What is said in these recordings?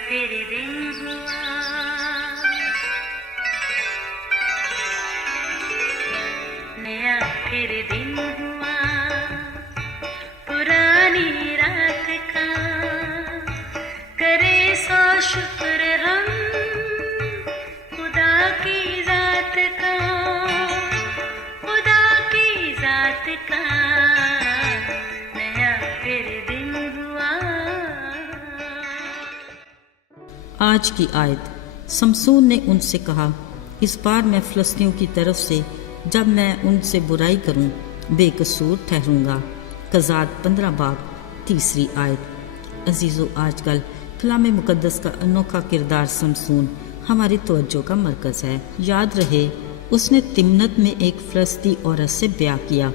پھر دن ہوا، نیا پھر دن ہوا، پرانی رات کا کرے سو شکر ہم خدا کی ذات کا، خدا کی ذات کا نیا پھر دن ہوا۔ آج کی آیت۔ سمسون نے ان سے کہا، اس بار میں فلسطینیوں کی طرف سے جب میں ان سے برائی کروں بے قصور ٹھہروں گا۔ قضات 15 باب 3 آیت۔ عزیزو، آج کل کلام مقدس کا انوکھا کردار سمسون ہماری توجہ کا مرکز ہے۔ یاد رہے اس نے تمنت میں ایک فلسطینی عورت سے بیاہ کیا،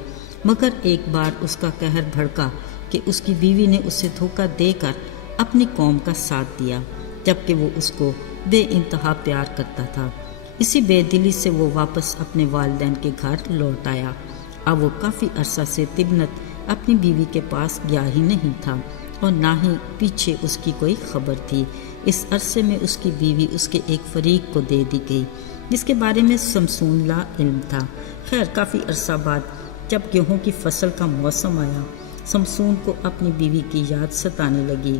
مگر ایک بار اس کا قہر بھڑکا کہ اس کی بیوی نے اسے دھوکہ دے کر اپنی قوم کا ساتھ دیا، جبکہ وہ اس کو بے انتہا پیار کرتا تھا۔ اسی بے دلی سے وہ واپس اپنے والدین کے گھر لوٹ آیا۔ اب وہ کافی عرصہ سے تبنت اپنی بیوی کے پاس گیا ہی نہیں تھا اور نہ ہی پیچھے اس کی کوئی خبر تھی۔ اس عرصے میں اس کی بیوی اس کے ایک فریق کو دے دی گئی جس کے بارے میں سمسون لا علم تھا۔ خیر، کافی عرصہ بعد جب گیہوں کی فصل کا موسم آیا، سمسون کو اپنی بیوی کی یاد ستانے لگی۔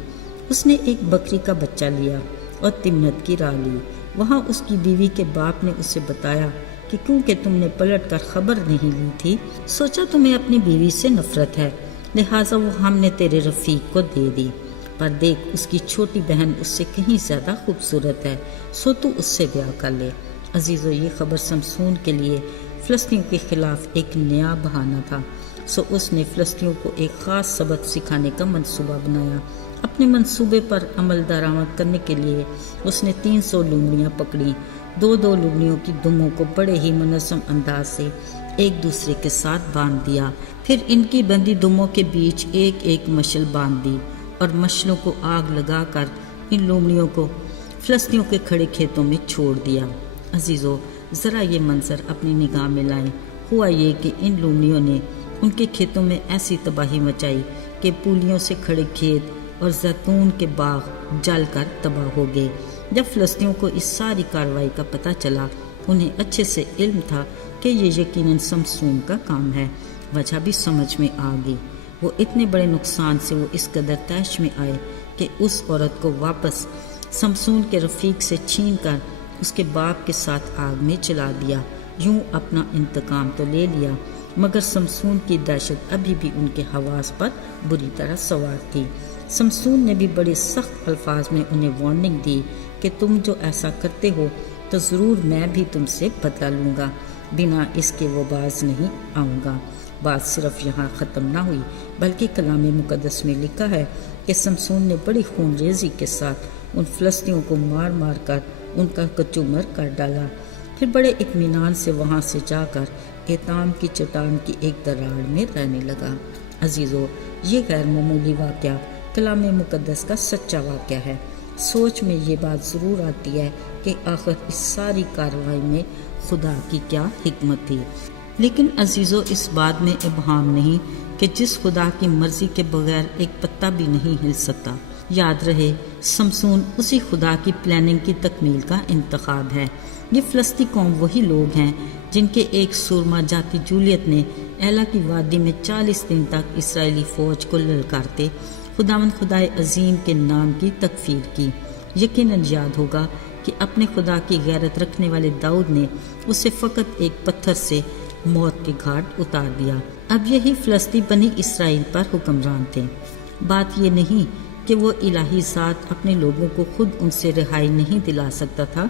اس نے ایک بکری کا بچہ لیا اور تمنت کی راہ لی۔ وہاں اس کی بیوی کے باپ نے اسے بتایا کہ کیونکہ تم نے پلٹ کر خبر نہیں لی تھی، سوچا تمہیں اپنی بیوی سے نفرت ہے، لہٰذا وہ ہم نے تیرے رفیق کو دے دی، پر دیکھ اس کی چھوٹی بہن اس سے کہیں زیادہ خوبصورت ہے، سو تو اس سے بیاہ کر لے۔ عزیزو، یہ خبر سمسون کے لیے فلسطینیوں کے خلاف ایک نیا بہانہ تھا، سو اس نے فلسطینیوں کو ایک خاص سبق سکھانے کا منصوبہ بنایا۔ اپنے منصوبے پر عمل درآمد کرنے کے لیے اس نے 300 لومڑیاں پکڑیں۔ 2 لومڑیوں کی دموں کو بڑے ہی منظم انداز سے ایک دوسرے کے ساتھ باندھ دیا، پھر ان کی بندی دموں کے بیچ ایک مشل باندھ دی اور مشلوں کو آگ لگا کر ان لومڑیوں کو فلسطینیوں کے کھڑے کھیتوں میں چھوڑ دیا۔ عزیزو، ذرا یہ منظر اپنی نگاہ میں لائیں۔ ہوا یہ کہ ان لومڑیوں نے ان کے کھیتوں میں ایسی تباہی مچائی کہ پولیوں سے کھڑے کھیت اور زیتون کے باغ جل کر تباہ ہو گئے۔ جب فلسطینیوں کو اس ساری کارروائی کا پتہ چلا، انہیں اچھے سے علم تھا کہ یہ یقیناً سمسون کا کام ہے۔ وجہ بھی سمجھ میں آ گئی۔ وہ اتنے بڑے نقصان سے وہ اس قدر طیش میں آئے کہ اس عورت کو واپس سمسون کے رفیق سے چھین کر اس کے باپ کے ساتھ آگ میں جلا دیا۔ یوں اپنا انتقام تو لے لیا، مگر سمسون کی دہشت ابھی بھی ان کے حواس پر بری طرح سوار تھی۔ سمسون نے بھی بڑے سخت الفاظ میں انہیں وارننگ دی کہ تم جو ایسا کرتے ہو تو ضرور میں بھی تم سے بدلہ لوں گا، بنا اس کے وہ باز نہیں آؤں گا۔ بات صرف یہاں ختم نہ ہوئی، بلکہ کلام مقدس میں لکھا ہے کہ سمسون نے بڑی خون ریزی کے ساتھ ان فلسطینیوں کو مار مار کر ان کا کچومر کر ڈالا، پھر بڑے اطمینان سے وہاں سے جا کر ایتام کی چٹان کی ایک دراڑ میں رہنے لگا۔ عزیزو، یہ غیر معمولی واقعہ کلام مقدس کا سچا واقعہ ہے۔ سوچ میں یہ بات ضرور آتی ہے کہ آخر اس ساری کارروائی میں خدا کی کیا حکمت تھی۔ لیکن عزیزو، اس بات میں ابہام نہیں کہ جس خدا کی مرضی کے بغیر ایک پتا بھی نہیں ہل سکتا۔ یاد رہے، سمسون اسی خدا کی پلاننگ کی تکمیل کا انتخاب ہے۔ یہ فلسطینی قوم وہی لوگ ہیں جن کے ایک سورما جاتی جولیت نے ایلا کی وادی میں 40 دن تک اسرائیلی فوج کو للکارتے خداوند خدائے عظیم کے نام کی تکفیر کی۔ یقیناً یاد ہوگا کہ اپنے خدا کی غیرت رکھنے والے داؤد نے اسے فقط ایک پتھر سے موت کے گھاٹ اتار دیا۔ اب یہی فلسطینی بنی اسرائیل پر حکمران تھے۔ بات یہ نہیں کہ وہ الہی ذات اپنے لوگوں کو خود ان سے رہائی نہیں دلا سکتا تھا،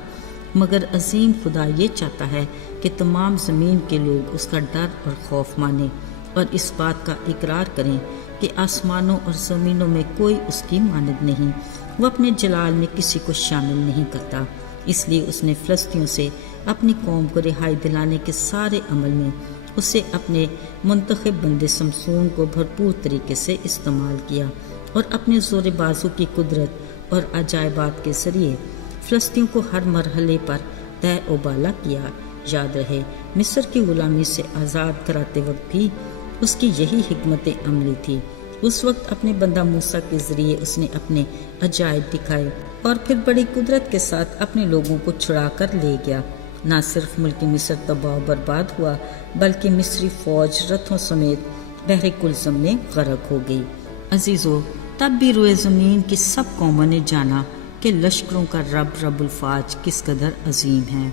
مگر عظیم خدا یہ چاہتا ہے کہ تمام زمین کے لوگ اس کا ڈر اور خوف مانیں اور اس بات کا اقرار کریں کہ آسمانوں اور زمینوں میں کوئی اس کی مانند نہیں۔ وہ اپنے جلال میں کسی کو شامل نہیں کرتا، اس لیے اس نے فلسطینیوں سے اپنی قوم کو رہائی دلانے کے سارے عمل میں اسے اپنے منتخب بندے سمسون کو بھرپور طریقے سے استعمال کیا اور اپنے زور بازو کی قدرت اور عجائبات کے ذریعے فلسطینیوں کو ہر مرحلے پر طے و بالا کیا۔ یاد رہے، مصر کی غلامی سے آزاد کراتے وقت بھی اس کی یہی حکمت عملی تھی۔ اس وقت اپنے بندہ موسیٰ کے ذریعے اس نے اپنے عجائب دکھائے اور پھر بڑی قدرت کے ساتھ اپنے لوگوں کو چھڑا کر لے گیا۔ نہ صرف ملک مصر تباہ و برباد ہوا بلکہ مصری فوج رتھوں سمیت بحر کلثم میں غرق ہو گئی۔ عزیزو، تب بھی روئے زمین کی سب قوموں نے جانا کہ لشکروں کا رب الفاج کس قدر عظیم ہے۔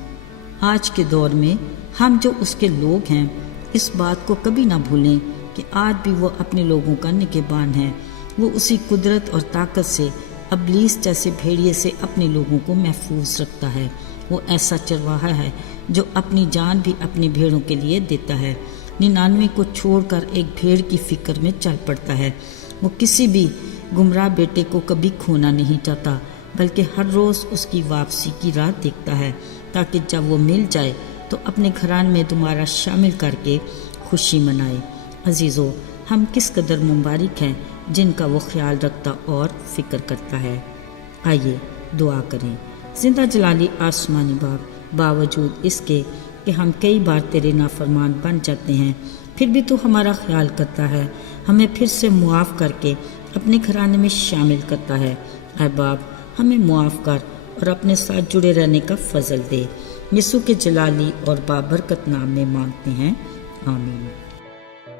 آج کے دور میں ہم جو اس کے لوگ ہیں اس بات کو کبھی نہ بھولیں کہ آج بھی وہ اپنے لوگوں کا نگہبان ہے۔ وہ اسی قدرت اور طاقت سے ابلیس جیسے بھیڑیے سے اپنے لوگوں کو محفوظ رکھتا ہے۔ وہ ایسا چرواہا ہے جو اپنی جان بھی اپنی بھیڑوں کے لیے دیتا ہے۔ 99 کو چھوڑ کر ایک بھیڑ کی فکر میں چل پڑتا ہے۔ وہ کسی بھی گمراہ بیٹے کو کبھی کھونا نہیں چاہتا بلکہ ہر روز اس کی واپسی کی راہ دیکھتا ہے تاکہ جب وہ مل جائے تو اپنے گھران میں دوبارہ شامل کر کے خوشی منائے۔ عزیزو، ہم کس قدر مبارک ہیں جن کا وہ خیال رکھتا اور فکر کرتا ہے۔ آئیے دعا کریں۔ زندہ جلالی آسمانی باپ، باوجود اس کے کہ ہم کئی بار تیرے نافرمان بن جاتے ہیں پھر بھی تو ہمارا خیال کرتا ہے، ہمیں پھر سے معاف کر کے اپنے گھرانے میں شامل کرتا ہے۔ اے باپ، ہمیں معاف کر اور اپنے ساتھ جڑے رہنے کا فضل دے۔ یسوع کے جلالی اور بابرکت نام میں مانگتے ہیں، آمین۔